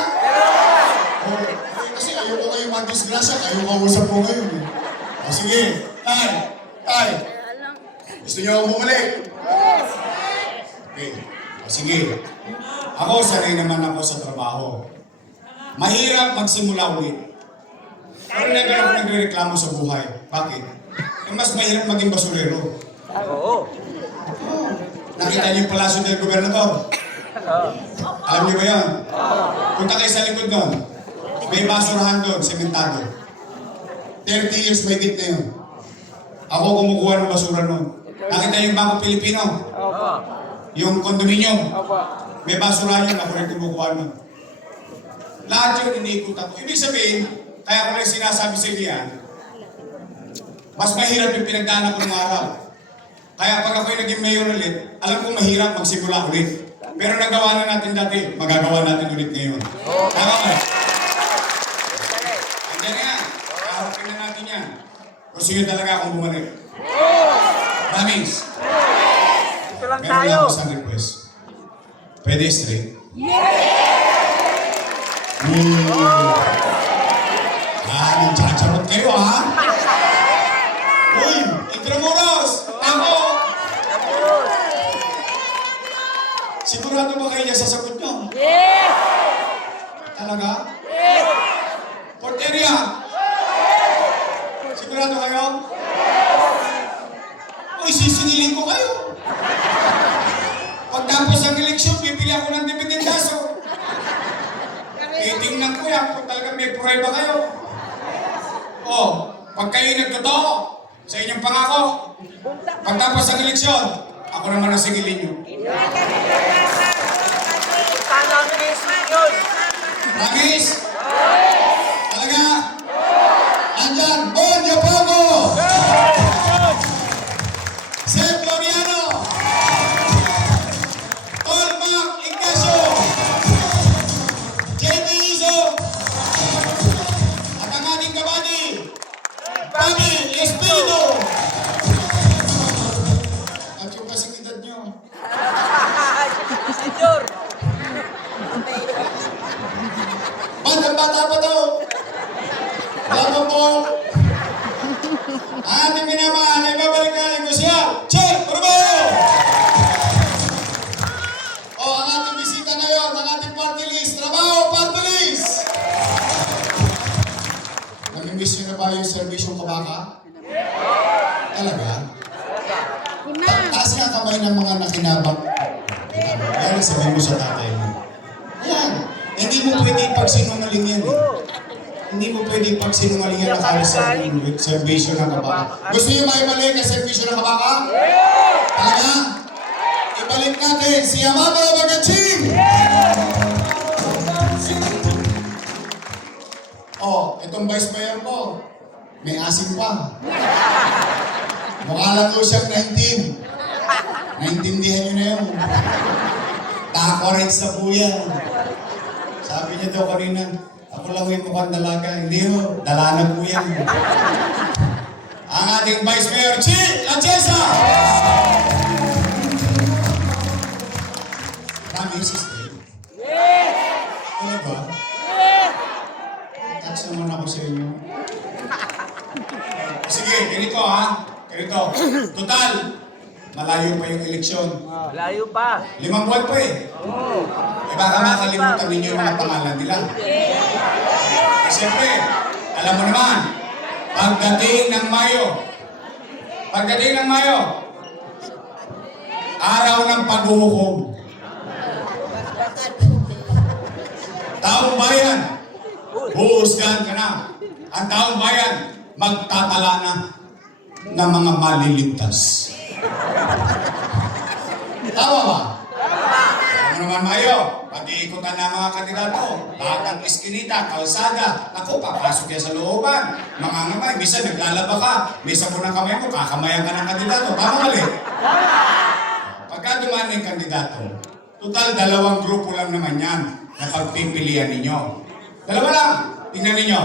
Oh, kasi ayoko kayo mag-disgrasya. Kayo kausap ko ngayon. O sige. Tay. Gusto niyo akong bumalik? Okay. O sige. Ako, sanay naman ako sa trabaho. Mahirap magsimula ulit. Pero never ako nagre-reklamo sa buhay. Bakit? Mas mahirap maging basurero. Oo. Nakita niyo yung palasyo del gobernador? Alam niyo ba yan? Punta kayo sa likod doon. May basurahan doon, sementado. 30 years may git na yun. Ako kumukuha ng basura noon. Nakita niyo yung Bangko Pilipino? Yung kondominium? May basurahan yun, ako rin kumukuha noon. Lahat yun, iniikutan ko. Ibig sabihin, kaya ko rin sinasabi sa inyo yan, mas mahirap yung pinagdaanan ko ng araw. Kaya pag ako'y naging mayor ulit, alam kong mahirap magsimula ulit. Pero nagawa na natin dati, magagawa natin ulit ngayon. Tama ba? Andiyan yan. Kaharapin na natin yan. Gusto nyo talaga akong bumalik. Promise. Ito lang Meron tayo. lang isang request. Pwede straight? Nagchacharot kayo ha? Uy, Intramuros! Ako! Sigurado ba kayo niya sasagot nyo? Yes! Talaga? Yes! Port area? Sigurado kayo? Pipiling ko kayo. Pagtapos ng eleksyon, pipili ako ng dibidendaso. Tingnan ko yan kung talaga may prueba kayo. Pag kayo nagtotoo sa inyong pangako, pagtapos ng eleksyon, ako naman ang sigilin nyo. Sana ang Facebook yun. Promise? Talaga? Andyan, Bon Yapago! Seth Floriano! Tolmac Ignacio! JB Izo! At ang ating kabady, Bobby Espiritu! At yung kasigidad nyo. Senyor. Bata pa daw. Wala pa po. Ang ating minamahal ay babalik natin ko siya. Che Romero! Ang ating bisita ngayon, ang ating party list. Trabaho, party list! Nag-imbis nyo na ba yung serbisyong kabaka? Talaga? Taas nga kamay ng mga nakinabak. Yan, sabihin mo sa tatay mo. Yan. Hindi mo pwede ipagsinungaling yan eh. Hindi mo pwede ipagsinungaling yan na sa servisyo ng kabaka. Gusto niyo maibalik ang servisyo ng kabaka? Talaga? Ibalik natin si Amado Bagaching! Itong vice mayor ko, may asim pa. Mukha lang ko siyang 19. Naintindihan niyo na yun. Takorets na po yan. Sabi niya daw kanina, ako lang yung mukhang dalaga. Hindi ho, dala na po yan. Ang ating Vice Mayor, Chi Lachesa! Promise is dead? Ano ba? Touch naman ako sa inyo. Sige, ganito ha. Ganito. Total, malayo pa yung eleksyon. Layo pa. 5 buwan pa eh. Baka makalimutan ninyo yung mga pangalan nila. Siyempre, alam mo naman, pagdating ng Mayo, araw ng paghuhukom. Taong bayan, huhusgahan ka na. Ang taong bayan, magtatala na ng mga maliligtas. Tama ba? Ano naman Mayo? Pag-iikutan ng mga kandidato, lahat ng iskinita, kalsada, ako, papasok yan sa looban. Mga ngamay, minsan naglalaba ka, may sabon ng kamay mo, kakamayan ka ng kandidato. Tama mali? Pagka dumaan yung kandidato, total 2 grupo lang naman yan na pagpipilian ninyo. 2 lang. Tingnan ninyo.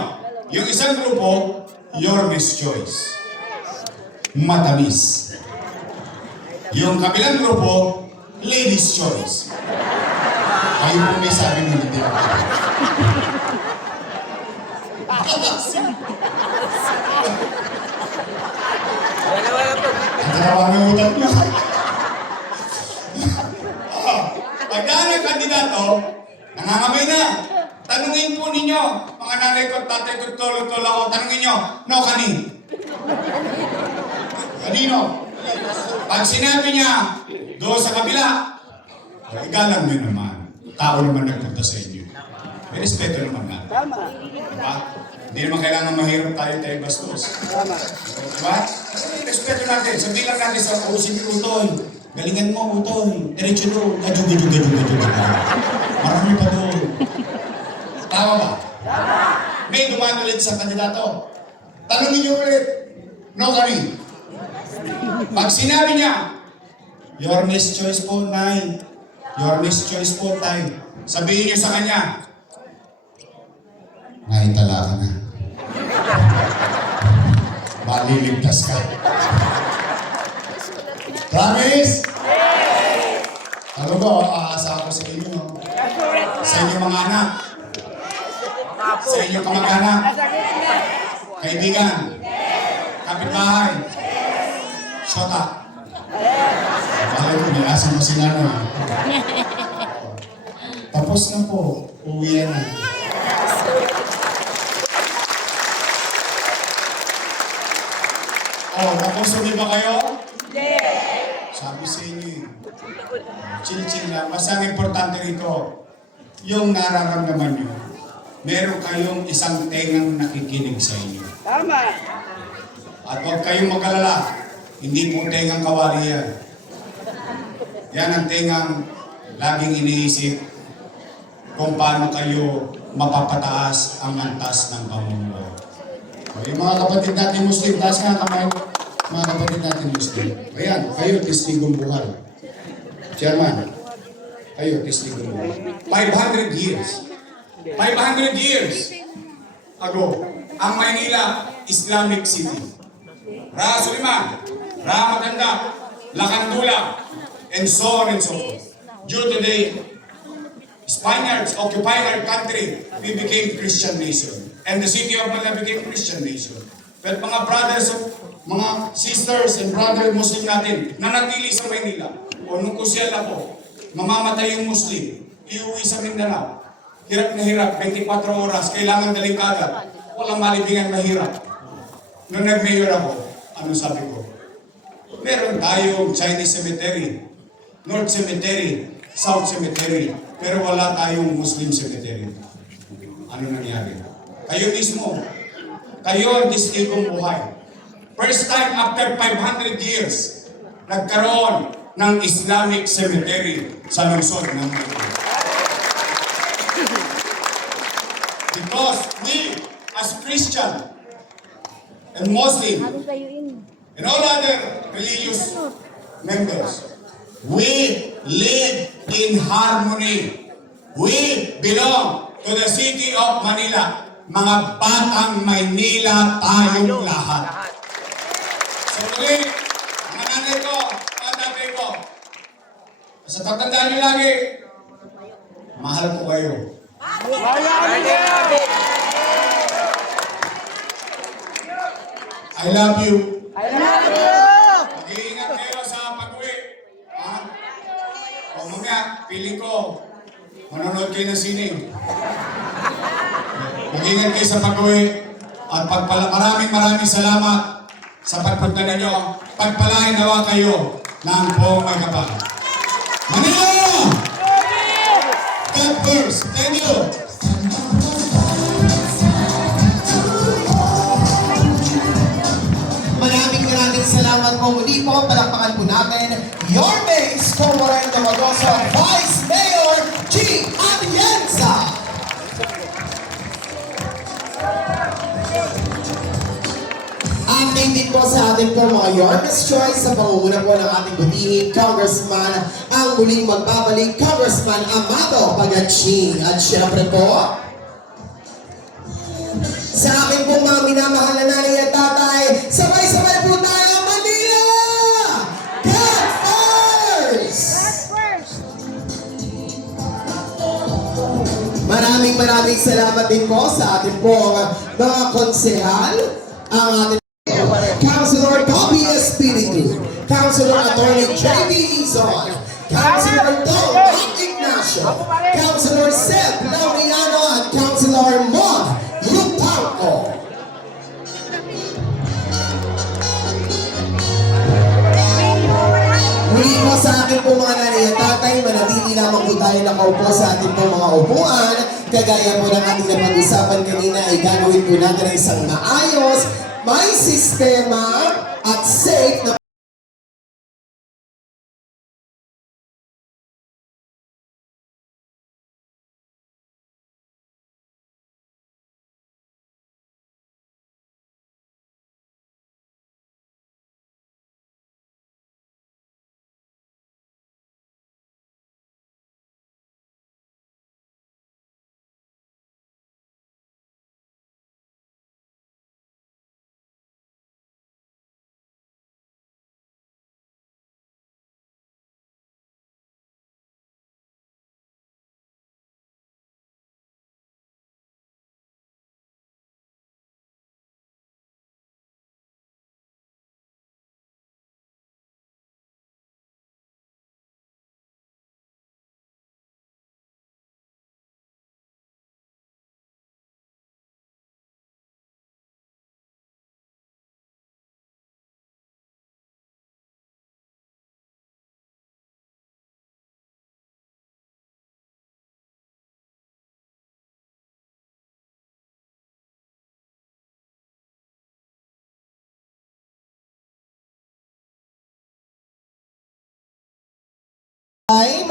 Yung isang grupo, your best choice. Matamis. Yung kabilang grupo, ladies' choice. Kayo po may sabi mo hindi ako. Wala po. Ang tarawa ng utak niyo. Pagdaan ng kandidato, nangangamay na. Tanungin po ninyo, mga nanay ko, tatay ko, tolo ako, tanungin nyo, no, kanino? Pag sinabi niya, doon sa kabila, igalang nyo naman. Tao naman nagpunta sa inyo. May respeto naman nga. Tama. Diba? Hindi naman kailangan mahirap tayo bastos. Tama. Diba? Respeto natin. Sabihin lang natin sa OCP Utoy. Galingan mo, Utoy. Diretso doon. Gajuga. Marami pa doon. Tama ba? May dumaan ulit sa kandidato. Tanungin niyo ulit. No, kani? Pag sinabi niya, your next choice po, Nay. Your next choice po, Tay. Sabihin niyo sa kanya, Nay, tala ka na. Maliligtas ka. Promise? Ano ba, aasa ako sa inyo. Sa inyong mga anak. Sa inyong kamag-anak. Kaibigan. Kapitbahay. Shota. Bakit ko, may asang mo si Nano. Tapos na po. Uwi na. Tapos uwi ba kayo? Hindi. Sabi sa inyo eh. Chill-chill lang. Basta ang importante rito, yung nararamdaman nyo, meron kayong isang tengang nakikinig sa inyo. Tama. At huwag kayong mag-alala, hindi po tengang kawali yan. Yan ang tengang laging iniisip kung paano kayo mapapataas ang antas ng pamumuhay. O, yung mga kapatid natin Muslim, taas nga kamay, mga kapatid natin Muslim. Ayan, kayo, testigong buhay. Chairman, kayo, testigong buhay. 500 years. 500 years ago, ang Maynila, Islamic City. Raha Suliman, Raha Maganda, Lakandula, and so on and so forth. Due to the Spaniards occupying our country, we became Christian nation. And the city of Manila became Christian nation. But mga brothers, mga sisters and brother Muslim natin, nanatili sa Maynila, o nung kusyal ako, mamamatay yung Muslim, iuwi sa Mindanao. Hirap na hirap, 24 oras, kailangan daling kagat. Walang malibingan mahirap. Nung nag-mayor ako, ano sabi ko? Meron tayong Chinese cemetery, North Cemetery, South Cemetery, pero wala tayong Muslim cemetery. Ano nangyari? Kayo mismo, kayo ang testigong buhay. First time after 500 years, nagkaroon ng Islamic cemetery sa lungsod ng Maynila. Because we, as Christian and Muslim, and all other religious members, we live in harmony. We belong to the city of Manila. Mga batang Maynila tayong lahat. So muli, mga nanay ko, mga tatay ko, sa tatandaan niyo lagi, mahal ko kayo. I love you. Mag-iingat kayo sa pag-uwi. Ha? O mamaya, piling ko, manonood kayo ng sine. Mag-iingat kayo sa pag-uwi. At maraming salamat sa pagpunta ninyo. Pagpalain nawa kayo ng buong may kapal. Manila! God first. Thank you. Maraming salamat po muli po. Palakpakan po natin Yorme Isko Moreno Magoso, Vice Mayor G. Atienza. Acting din po sa atin po mga Yorme's Choice sa pangunguna po ng ating butihin, Congressman, ang muling magbabalik, Congressman Amado Pagaching. At syempre po, sa akin pong mga minamahal na nanay at tatay, sabay-sabay po tayo, Manila! God first! Maraming salamat din po sa ating pong mga konsehal, ang ating Councilor Bobby Espiritu, Councilor Attorney J.B. Izon, Councilor Don Ignacio, Councilor Seb Laureano, at Councilor Mon Yutangco. Muli po sa akin po mga nanay at tatay, manatili lamang po tayo nakaupo sa ating po mga upuan. Kagaya po ng ating napag-usapan kanina ay gagawin po natin ang isang maayos, may sistema at safe na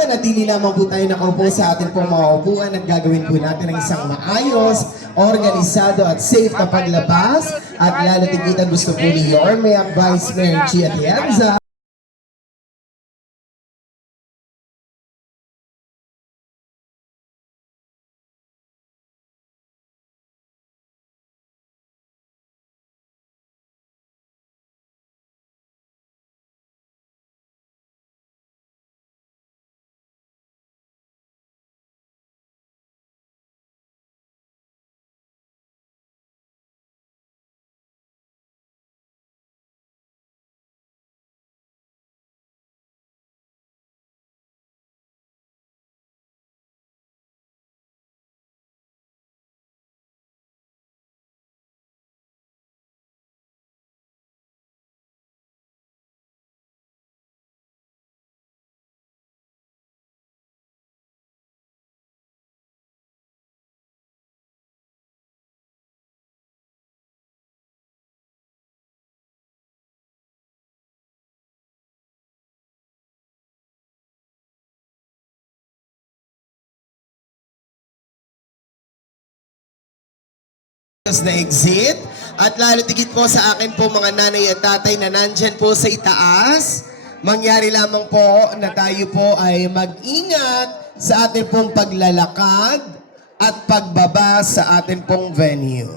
manatili lamang po tayo nakaupo sa ating pong mga upuan at gagawin po natin ang isang maayos, organisado at safe na paglabas. At lalo tigit ang gusto po ni Yorme at Vice Mayor Chia Tienza. Na exit at lalo tigit po sa akin po mga nanay at tatay na nandyan po sa itaas. Mangyari lamang po na tayo po ay mag-ingat sa ating pong paglalakad at pagbaba sa ating pong venue.